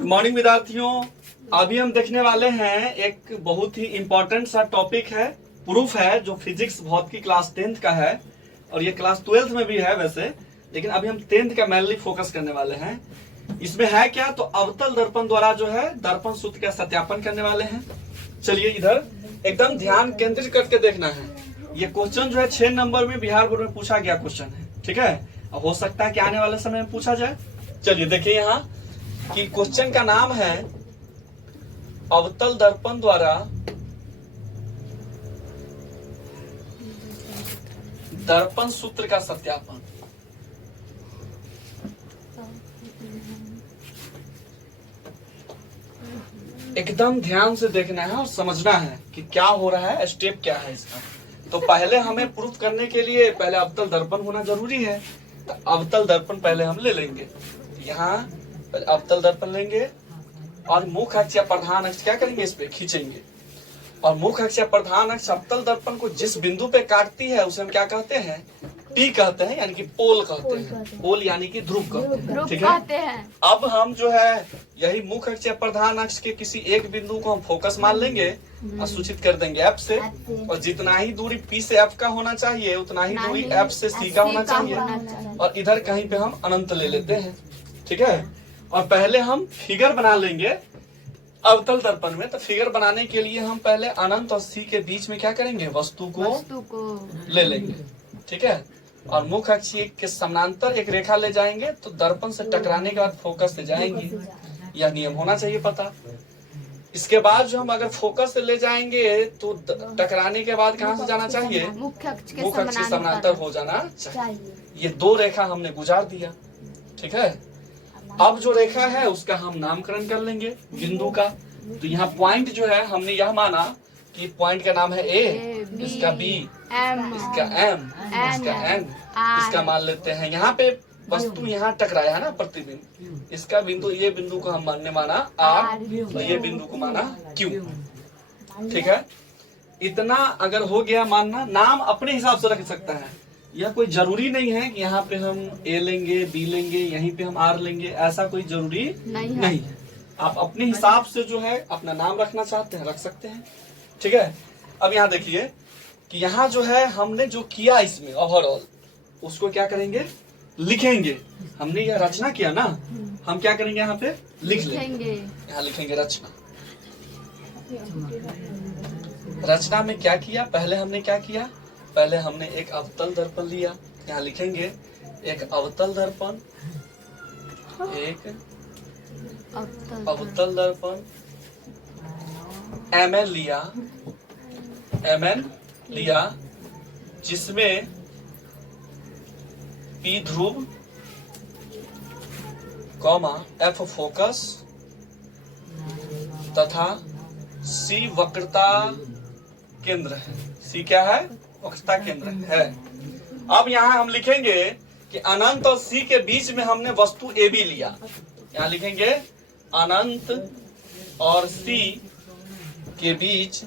Morning विद्यार्थियों, अभी हम देखने वाले हैं एक बहुत ही इम्पोर्टेंट सा टॉपिक है, प्रूफ है, जो फिजिक्स भौतिकी क्लास 10th का है और ये क्लास 12th में भी है वैसे, लेकिन अभी हम 10th का मेनली फोकस करने वाले हैं। इसमें है क्या, तो अवतल दर्पण द्वारा जो है दर्पण सूत्र का सत्यापन करने वाले हैं। चलिए इधर एकदम ध्यान केंद्रित करके देखना है। ये क्वेश्चन जो है 6 नंबर में बिहार बोर्ड में पूछा गया क्वेश्चन है, ठीक है। अब हो सकता है कि आने वाले समय में पूछा जाए। चलिए देखिए यहाँ कि क्वेश्चन का नाम है अवतल दर्पण द्वारा दर्पण सूत्र का सत्यापन। एकदम ध्यान से देखना है और समझना है कि क्या हो रहा है, स्टेप क्या है इसका। तो पहले हमें प्रूफ करने के लिए पहले अवतल दर्पण होना जरूरी है। तो अवतल दर्पण पहले हम ले लेंगे। यहाँ अवतल दर्पण लेंगे और मुख्य अक्ष या प्रधान अक्ष क्या करेंगे, इस पे खींचेंगे। और मुख्य अक्ष या प्रधान अक्ष अवतल दर्पण को जिस बिंदु पे काटती है उसे हम क्या कहते हैं, पी कहते हैं, यानी कि पोल कहते हैं। पोल यानी कि ध्रुव कहते हैं, ठीक है। अब हम जो है यही मुख्य अक्ष या प्रधान अक्ष के किसी एक बिंदु को हम फोकस मान लेंगे और सूचित कर देंगे एफ से। और जितना ही दूरी पी से एफ का होना चाहिए उतना ही दूरी एफ से सी का होना चाहिए। और इधर कहीं पे हम अनंत ले लेते हैं, ठीक है। और पहले हम फिगर बना लेंगे अवतल दर्पण में। तो फिगर बनाने के लिए हम पहले अनंत और सी के बीच में क्या करेंगे, वस्तु को ले लेंगे, ठीक है। और मुख्य अक्ष के समानांतर एक रेखा ले जाएंगे तो दर्पण से टकराने के बाद फोकस से जाएंगी। यह नियम होना चाहिए पता। इसके बाद जो हम अगर फोकस से ले जाएंगे तो टकराने के बाद कहाँ से जाना चाहिए, मुख्य अक्ष के समानांतर हो जाना चाहिए। ये दो रेखा हमने गुजार दिया, ठीक है। अब जो रेखा है उसका हम नामकरण कर लेंगे बिंदु का। तो यहाँ पॉइंट जो है हमने यह माना कि पॉइंट का नाम है ए, इसका बी, इसका एम, इसका एन, इसका मान लेते हैं। यहाँ पे वस्तु यहाँ टकराया है ना, प्रतिबिंब। इसका बिंदु, ये बिंदु को हम माना आर और ये बिंदु को माना क्यू, ठीक है। इतना अगर हो गया मानना, नाम अपने हिसाब से रख सकता है। यह कोई जरूरी नहीं है कि यहाँ पे हम ए लेंगे, बी लेंगे, यहीं पे हम आर लेंगे, ऐसा कोई जरूरी नहीं है। आप अपने हिसाब से जो है अपना नाम रखना चाहते हैं रख सकते हैं, ठीक है। अब यहाँ देखिए कि यहाँ जो है हमने जो किया इसमें ओवरऑल उसको क्या करेंगे, लिखेंगे। हमने यह रचना किया ना, हम क्या करेंगे, यहाँ पे लिख लेंगे। यहाँ लिखेंगे रचना। रचना में क्या किया, पहले हमने क्या किया, पहले हमने एक अवतल दर्पण लिया। यहाँ लिखेंगे एक अवतल दर्पण, एक अवतल दर्पण एमएन लिया, जिसमें पी ध्रुव, कॉमा एफ फोकस तथा सी वक्रता केंद्र है। सी क्या है, वक्रता केंद्र है। अब यहाँ हम लिखेंगे कि अनंत और सी के बीच में हमने वस्तु ए बी लिया। यहाँ लिखेंगे अनंत और सी के बीच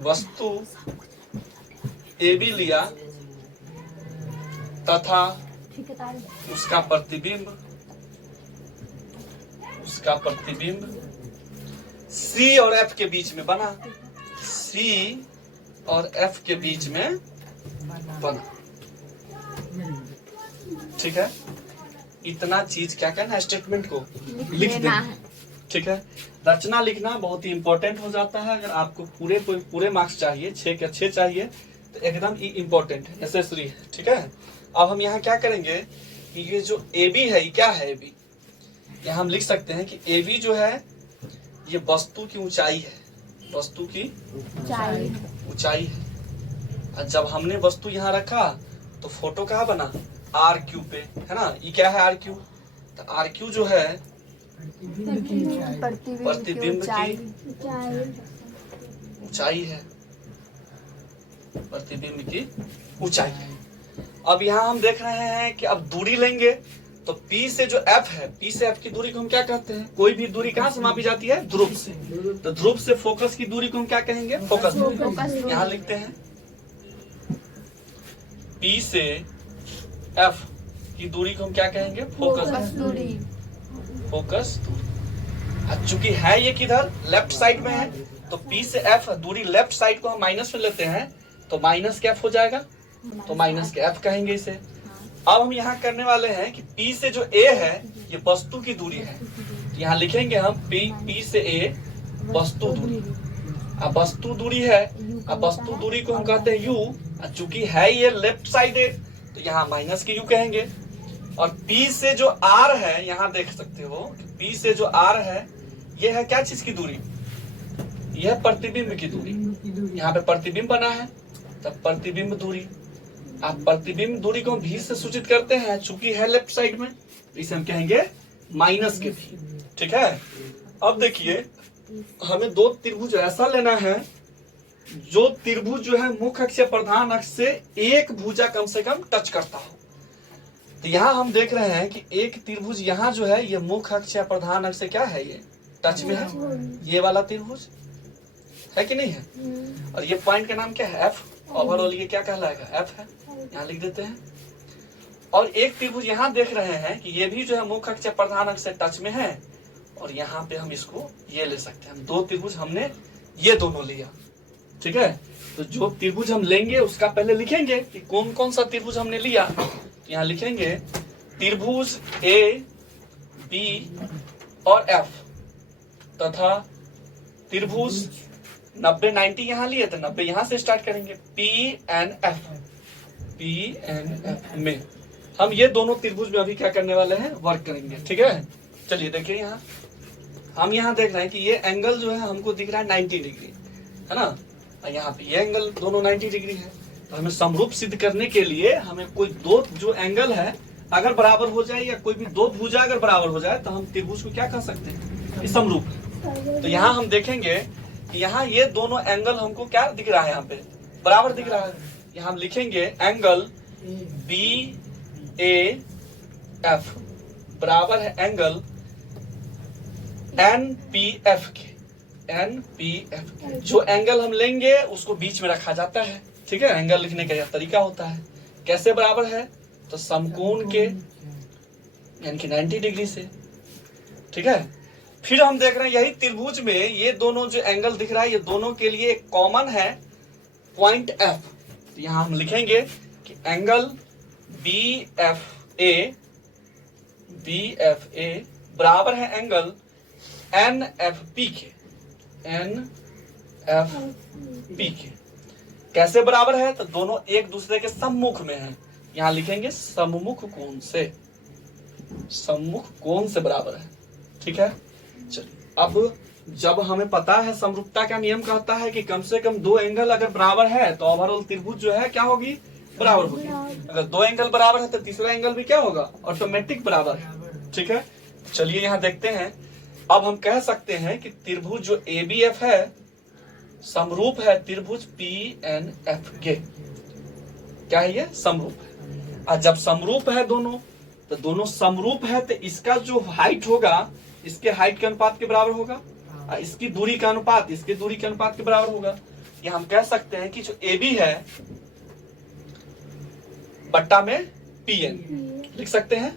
वस्तु ए बी लिया तथा उसका प्रतिबिंब सी और एफ के बीच में बना। सी और एफ के बीच में बना, ठीक है। इतना चीज क्या करना है, स्टेटमेंट को लिख देना, ठीक है। रचना लिखना बहुत ही इंपॉर्टेंट हो जाता है। अगर आपको पूरे मार्क्स चाहिए, 6 के 6 चाहिए, तो एकदम ही इंपॉर्टेंट है, नेसेसरी है, ठीक है। अब हम यहाँ क्या करेंगे कि ये जो ए बी है, ये क्या है, ए बी, यहाँ हम लिख सकते हैं कि ए बी जो है ये वस्तु की ऊंचाई है, वस्तु की ऊंचाई है। और जब हमने वस्तु यहाँ रखा तो फोटो कहाँ बना, आर क्यू पे, है ना। ये क्या है, आर क्यू। तो आर क्यू जो है प्रतिबिंब की ऊंचाई है, प्रतिबिंब की ऊंचाई है। अब यहाँ हम देख रहे हैं कि अब दूरी लेंगे तो P से जो F है, P से F की दूरी को हम क्या कहते हैं, कोई भी दूरी कहाँ से मापी जाती है, ध्रुव से। तो ध्रुव से फोकस की दूरी को हम क्या कहेंगे, फोकस दूरी। यहाँ लिखते हैं P से F की दूरी को हम क्या कहेंगे, फोकस दूरी। फोकस दूरी। चूंकि है ये किधर लेफ्ट साइड में है, तो P से F दूरी लेफ्ट साइड को हम माइनस में लेते हैं, तो माइनस के F हो जाएगा, तो माइनस के F कहेंगे इसे। अब हम यहाँ करने वाले हैं कि P से जो A है ये वस्तु की दूरी है, यहाँ लिखेंगे हम P से A वस्तु दूरी। अब वस्तु दूरी है, अब वस्तु दूरी को हम कहते हैं U, चूंकि है ये लेफ्ट साइड है तो यहाँ माइनस के U कहेंगे। और P से जो R है, यहाँ देख सकते हो P से जो R है ये है क्या चीज की दूरी, यह प्रतिबिंब की दूरी। यहाँ पे प्रतिबिंब बना है तब प्रतिबिंब दूरी। आप प्रतिबिंब दूरी को V से सूचित करते हैं, चूंकि है लेफ्ट साइड में इसे हम कहेंगे माइनस के V। ठीक है। अब देखिए हमें दो त्रिभुज ऐसा लेना है जो त्रिभुज जो है मुख्य अक्ष या प्रधान अक्ष से एक भुजा कम से कम टच करता हो। तो यहाँ हम देख रहे हैं कि एक त्रिभुज यहाँ जो है ये मुख्य अक्ष या प्रधान अक्ष से क्या है, ये टच में है, ये वाला त्रिभुज है कि नहीं है। और ये पॉइंट का नाम क्या है, F। ओवरऑल ये क्या कहलाएगा, F है, यहाँ लिख देते हैं। और एक त्रिभुज यहाँ देख रहे हैं कि ये भी जो है मुख्य अक्ष या प्रधान अक्ष से टच में है, और यहाँ पे हम इसको ये ले सकते हैं। दो त्रिभुज हमने ये दोनों लिया, ठीक है। तो जो त्रिभुज हम लेंगे उसका पहले लिखेंगे कि कौन कौन सा त्रिभुज हमने लिया। तो यहाँ लिखेंगे त्रिभुज A, B और F तथा त्रिभुज 90-90 यहाँ लिए थे, 90 यहाँ से स्टार्ट करेंगे। PNF में हम ये दोनों त्रिभुज में अभी क्या करने वाले हैं, वर्क करेंगे। ठीक है, चलिए देखिए यहाँ हम यहाँ देख रहे हैं कि ये एंगल जो है हमको दिख रहा है 90 डिग्री है ना, और यहाँ पे ये एंगल दोनों 90 डिग्री है। तो हमें समरूप सिद्ध करने के लिए हमें कोई दो जो एंगल है अगर बराबर हो जाए, या कोई भी दो भुजा अगर बराबर हो जाए, तो हम त्रिभुज को क्या कह सकते हैं, समरूप है। तो यहाँ हम देखेंगे कि यहाँ ये दोनों एंगल हमको क्या दिख रहा है, यहाँ पे बराबर दिख रहा है। यहाँ हम लिखेंगे एंगल BAF बराबर है एंगल NPF के। जो एंगल हम लेंगे उसको बीच में रखा जाता है। ठीक है, एंगल लिखने का यह तरीका होता है। कैसे बराबर है, तो समकोण के यानी कि 90 डिग्री से। ठीक है, फिर हम देख रहे हैं यही त्रिभुज में ये दोनों जो एंगल दिख रहा है, ये दोनों के लिए एक कॉमन है पॉइंट F। तो यहाँ हम लिखेंगे कि एंगल BFA बराबर है एंगल NFP के। कैसे बराबर है, तो दोनों एक दूसरे के सम्मुख में है। यहाँ लिखेंगे सम्मुख कोण से, सम्मुख कोण से बराबर है। ठीक है, चलिए अब जब हमें पता है समरूपता का नियम कहता है कि कम से कम दो एंगल अगर बराबर है तो ओवरऑल त्रिभुज जो है क्या होगी, बराबर होगी। अगर दो एंगल बराबर है तो तीसरा एंगल भी क्या होगा, ऑटोमेटिक बराबर है। ठीक है, चलिए यहाँ देखते हैं। अब हम कह सकते हैं कि त्रिभुज जो ABF है समरूप है त्रिभुज PNF के। क्या है ये, समरूप है। और जब समरूप है दोनों, तो दोनों समरूप है तो इसका जो हाइट होगा इसके हाइट के अनुपात के बराबर होगा, और इसकी दूरी का अनुपात इसके दूरी के अनुपात के बराबर होगा। ये हम कह सकते हैं कि जो AB है बट्टा में PN लिख सकते हैं,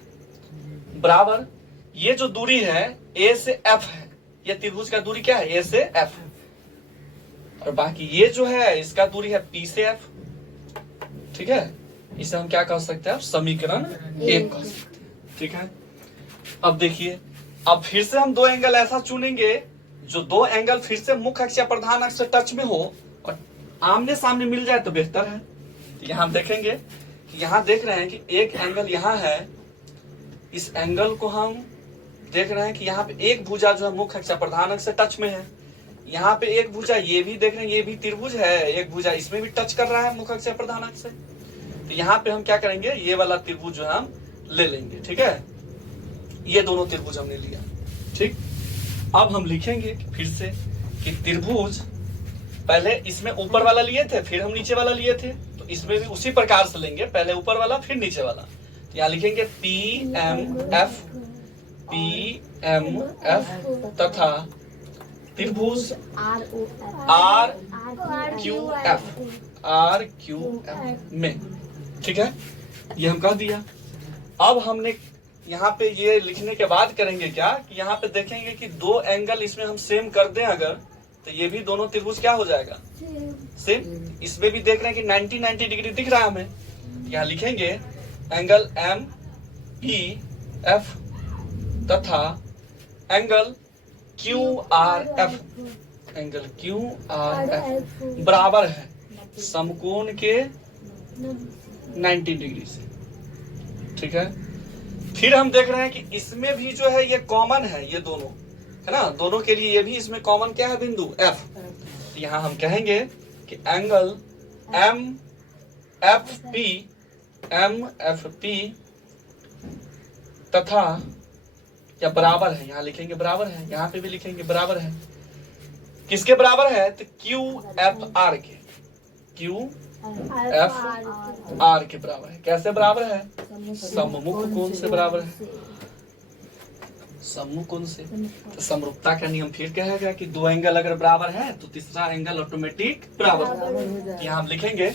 बराबर ये जो दूरी है A से F है, ये त्रिभुज का दूरी क्या है, A से F, और बाकी ये जो है इसका दूरी है P से F। ठीक है, इसे हम क्या कह सकते हैं, समीकरण 1 कह सकते हैं। ठीक है, अब देखिए, अब फिर से हम दो एंगल ऐसा चुनेंगे जो दो एंगल फिर से मुख्य अक्ष या प्रधान अक्ष से टच में हो और आमने सामने मिल जाए तो बेहतर है। तो यहाँ हम देखेंगे कि यहाँ देख रहे हैं कि एक एंगल यहाँ है, इस एंगल को हम देख रहे हैं कि यहाँ पे एक भुजा जो है मुख्य अक्ष या प्रधान अक्ष से टच में है। यहाँ पे एक भुजा ये भी देख रहे हैं, ये भी त्रिभुज है, एक भुजा इसमें भी टच कर रहा है मुख्य अक्ष या प्रधान अक्ष से। तो यहाँ पे हम क्या करेंगे, ये वाला त्रिभुज जो है हम ले लेंगे। ठीक है, ये दोनों त्रिभुज हमने लिया। ठीक, अब हम लिखेंगे फिर से कि त्रिभुज पहले इसमें ऊपर वाला लिए थे, फिर हम नीचे वाला लिए थे, तो इसमें भी उसी प्रकार से लेंगे, पहले ऊपर वाला फिर नीचे वाला। तो यहाँ लिखेंगे PMF तथा त्रिभुज RQF में। ठीक है, ये हम कह दिया। अब हमने यहाँ पे ये लिखने के बाद करेंगे क्या कि यहाँ पे देखेंगे कि दो एंगल इसमें हम सेम कर दें अगर, तो ये भी दोनों त्रिभुज क्या हो जाएगा, सेम। इसमें भी देख रहे हैं कि 90 डिग्री दिख रहा है हमें। यहाँ लिखेंगे एंगल एम पी एफ तथा angle Q R F, angle Q R F बराबर है समकोण के 90 डिग्री से। ठीक है, फिर हम देख रहे हैं कि इसमें भी जो है ये कॉमन है, ये दोनों है ना, दोनों के लिए ये भी इसमें कॉमन क्या है, बिंदु एफ। तो यहाँ हम कहेंगे कि एंगल एम एफ पी तथा या बराबर है, यहाँ लिखेंगे बराबर है, यहाँ पे भी लिखेंगे बराबर है, किसके बराबर है, तो क्यू एफ आर के, क्यू एफ आर के बराबर है। कैसे बराबर है, सममुख कोण से बराबर है, सममुख कोण से। तो समरूपता का नियम फिर कहेगा कि दो एंगल अगर बराबर है तो तीसरा एंगल ऑटोमेटिक बराबर है। यहाँ हम लिखेंगे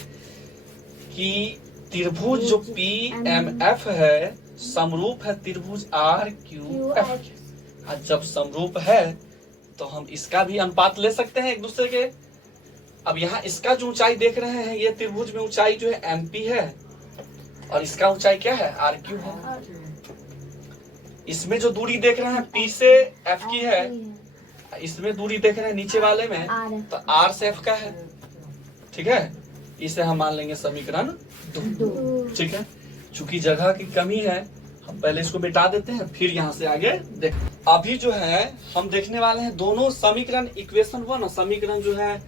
कि त्रिभुज जो पी एम एफ है समरूप है त्रिभुज आर क्यू एफ। जब समरूप है तो हम इसका भी अनुपात ले सकते हैं एक दूसरे के। अब यहाँ इसका जो ऊंचाई देख रहे हैं, ये त्रिभुज में ऊंचाई जो है एम पी है और इसका ऊंचाई क्या है, आर क्यू है। इसमें जो दूरी देख रहे हैं पी से एफ की है, इसमें दूरी देख रहे हैं नीचे वाले में तो आर से एफ का है। ठीक है, इसे हम मान लेंगे समीकरण 2। ठीक है, चूंकि जगह की कमी है हम पहले इसको मिटा देते हैं, फिर यहाँ से आगे देख। अभी जो है हम देखने वाले हैं दोनों समीकरण, इक्वेशन 1 और समीकरण जो है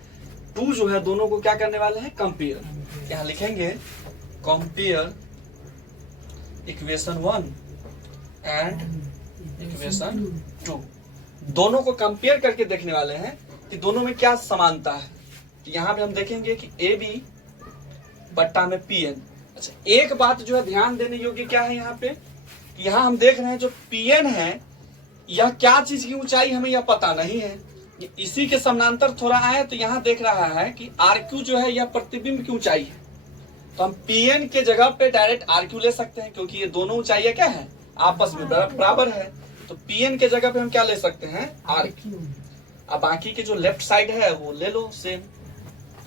2 जो है, दोनों को क्या करने वाले हैं, कंपेयर। यहाँ लिखेंगे कंपेयर इक्वेशन 1 एंड इक्वेशन 2। दोनों को कंपेयर करके देखने वाले हैं कि दोनों में क्या समानता है। तो यहाँ पे हम देखेंगे कि ए बी बट्टा में पी एन। अच्छा, एक बात जो है ध्यान देने योग्य क्या है यहाँ पे, कि यहाँ हम देख रहे हैं जो पी एन है यह क्या चीज की ऊंचाई हमें यह पता नहीं है, इसी के समानांतर थोड़ा आए तो यहाँ देख रहा है कि आर क्यू जो है यह प्रतिबिंब की ऊंचाई है। तो हम पी एन के जगह पे डायरेक्ट आर क्यू ले सकते हैं, क्योंकि ये दोनों ऊंचाई क्या है, आपस में बराबर है। तो पी एन के जगह पे हम क्या ले सकते हैं, आर क्यू। अब बाकी के जो लेफ्ट साइड है वो ले लो सेम,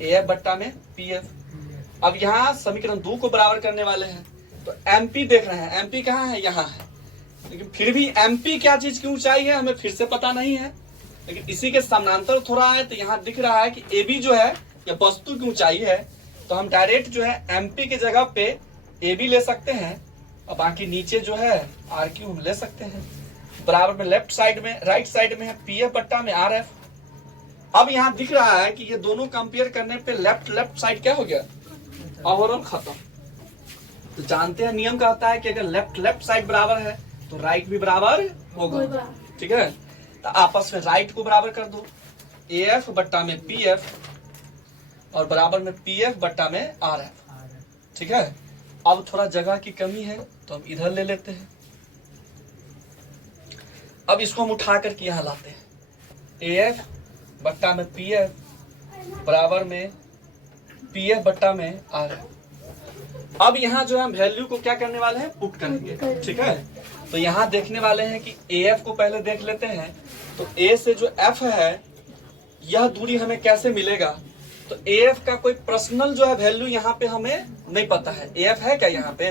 ए एफ बट्टा में पी एफ। अब यहाँ समीकरण 2 को बराबर करने वाले हैं, तो एमपी देख रहे हैं, एमपी कहाँ है, यहाँ है। लेकिन फिर भी एमपी क्या चीज की ऊंचाई है हमें फिर से पता नहीं है, लेकिन इसी के समानांतर थोड़ा है तो यहाँ दिख रहा है कि ए बी जो है यह वस्तु की ऊंचाई है। तो हम डायरेक्ट जो है एमपी के जगह पे ए बी ले सकते हैं और बाकी नीचे जो है आर क्यू हम ले सकते हैं। बराबर में लेफ्ट साइड में, राइट साइड में है पी एफ बट्टा में आर एफ। अब यहाँ दिख रहा है कि ये दोनों कंपेयर करने पे लेफ्ट साइड क्या हो गया, ओवरऑल खत्म। तो जानते हैं नियम कहता है कि अगर लेफ्ट साइड बराबर है तो राइट भी बराबर होगा। ठीक है, तो आपस में राइट को बराबर कर दो, ए एफ बट्टा में पी एफ और बराबर में पी एफ बट्टा में आर एफ। ठीक है, अब थोड़ा जगह की कमी है तो हम इधर ले लेते हैं। अब इसको हम उठा करके यहाँ लाते हैं, ए एफ बट्टा में पी एफ बराबर में पी एफ बट्टा में आर एफ। अब यहाँ जो हम वैल्यू को क्या करने वाले हैं, पुट करेंगे। ठीक है, तो यहाँ देखने वाले हैं कि ए एफ को पहले देख लेते हैं। तो ए से जो एफ है यह दूरी हमें कैसे मिलेगा, तो ए एफ का कोई पर्सनल जो है वैल्यू यहाँ पे हमें नहीं पता है। ए एफ है क्या यहाँ पे,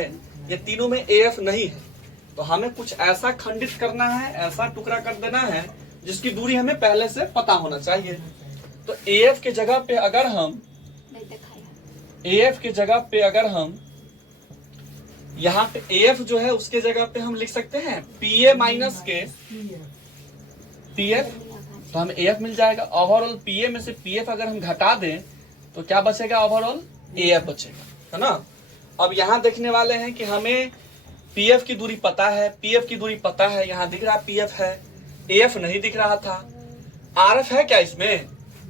ये तीनों में ए एफ नहीं है। तो हमें कुछ ऐसा खंडित करना है, ऐसा टुकड़ा कर देना है जिसकी दूरी हमें पहले से पता होना चाहिए। तो ए एफ के जगह पे अगर हम यहाँ पे ए एफ जो है उसके जगह पे हम लिख सकते हैं पी ए माइनस के पी एफ, तो हमें ए एफ मिल जाएगा। ओवरऑल पी ए में से पी एफ अगर हम घटा दें तो क्या बचेगा, ओवरऑल ए एफ बचेगा, है ना। अब यहाँ देखने वाले हैं कि हमें पी एफ की दूरी पता है, पी एफ की दूरी पता है, यहाँ दिख रहा पी एफ है, ए एफ नहीं दिख रहा था। आर एफ है क्या इसमें,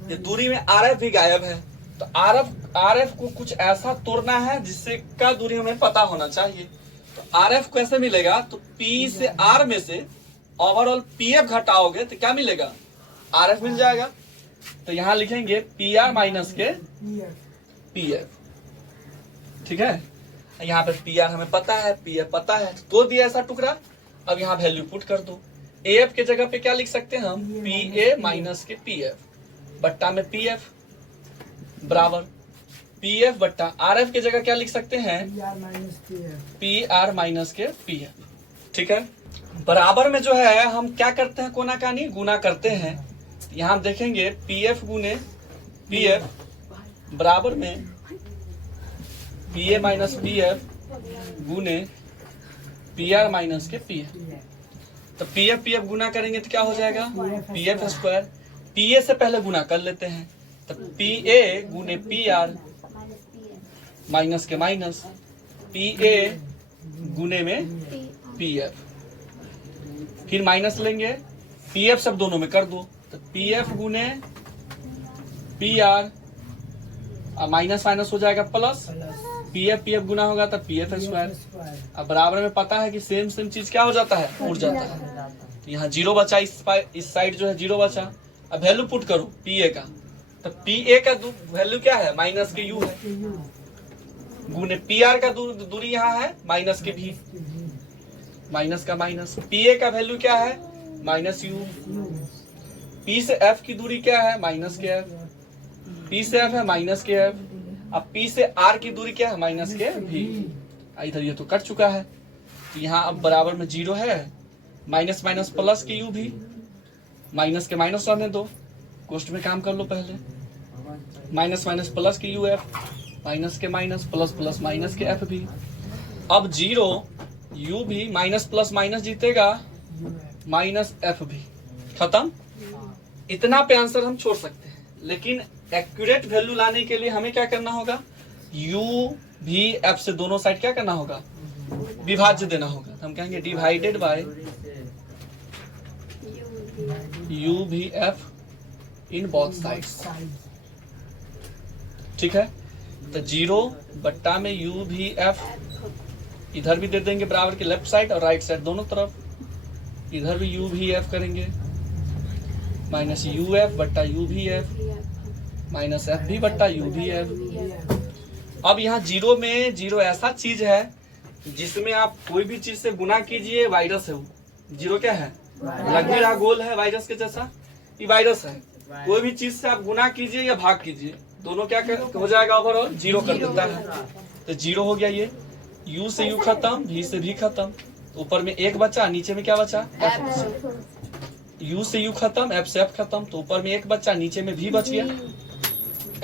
ये दूरी में आर एफ भी गायब है। तो आर एफ को कुछ ऐसा तोड़ना है जिससे का दूरी हमें पता होना चाहिए। तो आर एफ कैसे मिलेगा, तो पी से आर में से ओवरऑल पी एफ घटाओगे तो क्या मिलेगा, आर एफ मिल जाएगा। तो यहाँ लिखेंगे पी आर माइनस के पी एफ। ठीक है, यहाँ पे पी आर हमें पता है, पी एफ पता है, तो दिया ऐसा टुकड़ा। अब यहाँ वैल्यू पुट कर दो। AF के जगह पे क्या लिख सकते हैं हम, PA माइनस के PF बट्टा में PF बराबर PF बट्टा RF के जगह क्या लिख सकते हैं, PR माइनस के PF। ठीक है, बराबर में जो है हम क्या करते हैं, कोना कानी गुना करते हैं। यहाँ देखेंगे PF गुने PF बराबर में PA माइनस PF गुने PR माइनस के PF। तो PF PF गुना करेंगे तो क्या हो जाएगा, PF स्क्वायर। PA से पहले गुना कर लेते हैं, तो PA गुने PR माइनस के माइनस PA गुने में PF, फिर माइनस लेंगे, PF सब दोनों में कर दो, तो PF गुने PR माइनस माइनस हो जाएगा प्लस, PF PF गुना होगा तो PF स्क्वायर। अब बराबर में पता है कि सेम सेम चीज क्या हो जाता है, उड़ जाता है। तो यहाँ जीरो बचा, इस साइड जो है जीरो बचा। अब वैल्यू पुट करो PA का, तो PA का वैल्यू क्या है, माइनस के U है, गुने PR का दूरी यहाँ है माइनस के V, माइनस का माइनस। PA का वैल्यू क्या है, माइनस U। P से F की दूरी क्या है, माइनस के F। P से F है माइनस के F। अब P से R की दूरी क्या है, माइनस के V। इधर ये तो कट चुका है, तो यहाँ अब बराबर में जीरो है, माइनस माइनस प्लस के U भी, माइनस के माइनस रहने दो, कोष्ट में काम कर लो पहले, माइनस माइनस प्लस के UF, माइनस के माइनस प्लस प्लस माइनस के F भी। अब जीरो U भी, माइनस प्लस माइनस जीतेगा, माइनस F भी, खत्म। इतना पे आंसर हम छोड़ सकते हैं, लेकिन एक्यूरेट वैल्यू लाने के लिए हमें क्या करना होगा, U भी F से दोनों साइड क्या करना होगा, विभाज्य देना होगा। हम कहेंगे डिवाइडेड बाय U भी F इन बोथ साइड्स। ठीक है, तो जीरो बट्टा में U भी F, इधर भी दे देंगे बराबर के लेफ्ट साइड और राइट साइड दोनों तरफ, इधर भी U भी F करेंगे, माइनस UF बट्टा U भी F माइनस F भी बट्टा U भी F। अब यहाँ जीरो में, जीरो ऐसा चीज है जिसमें आप कोई भी चीज से गुना कीजिए वायरस है वो। जीरो क्या है, लग भी रहा गोल है वायरस के जैसा, ये वायरस है। कोई भी चीज से आप गुना कीजिए या भाग कीजिए, दोनों क्या हो जाएगा, ओवरऑल जीरो कर देता है। तो जीरो हो गया ये, U से U खत्म, V से V खत्म, ऊपर में एक बचा, नीचे में क्या बचा, F बचा। U से U खत्म, F से F खत्म, तो ऊपर में एक बचा, नीचे में V बच गया।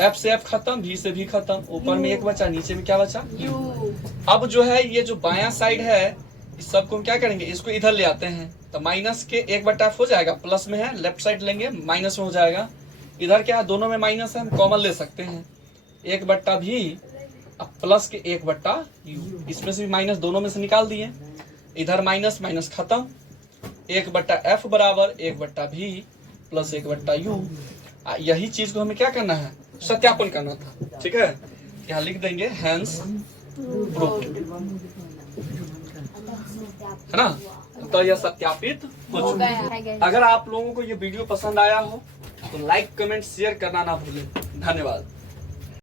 F से F खत्म, V से V खत्म, ऊपर में एक बचा, नीचे में क्या बचा, U। अब जो है ये जो बायां साइड है, इस सबको हम क्या करेंगे, इसको इधर ले आते हैं, तो माइनस के एक बट्टा F हो जाएगा, प्लस में है, लेफ्ट साइड लेंगे माइनस में हो जाएगा। इधर क्या है, दोनों में माइनस है, हम कॉमन ले सकते हैं, एक बट्टा V अब प्लस के एक बट्टा U, इसमें से भी माइनस दोनों में से निकाल दिए, इधर माइनस माइनस खत्म, एक बट्टा F बराबर एक बट्टा V प्लस एक बट्टा U। यही चीज को हमें क्या करना है, सत्यापन करना था। ठीक है, यहाँ लिख देंगे हैंस प्रूव्ड, है ना, तो यह सत्यापित हो चुका है। अगर आप लोगों को ये वीडियो पसंद आया हो तो लाइक कमेंट शेयर करना ना भूलें। धन्यवाद।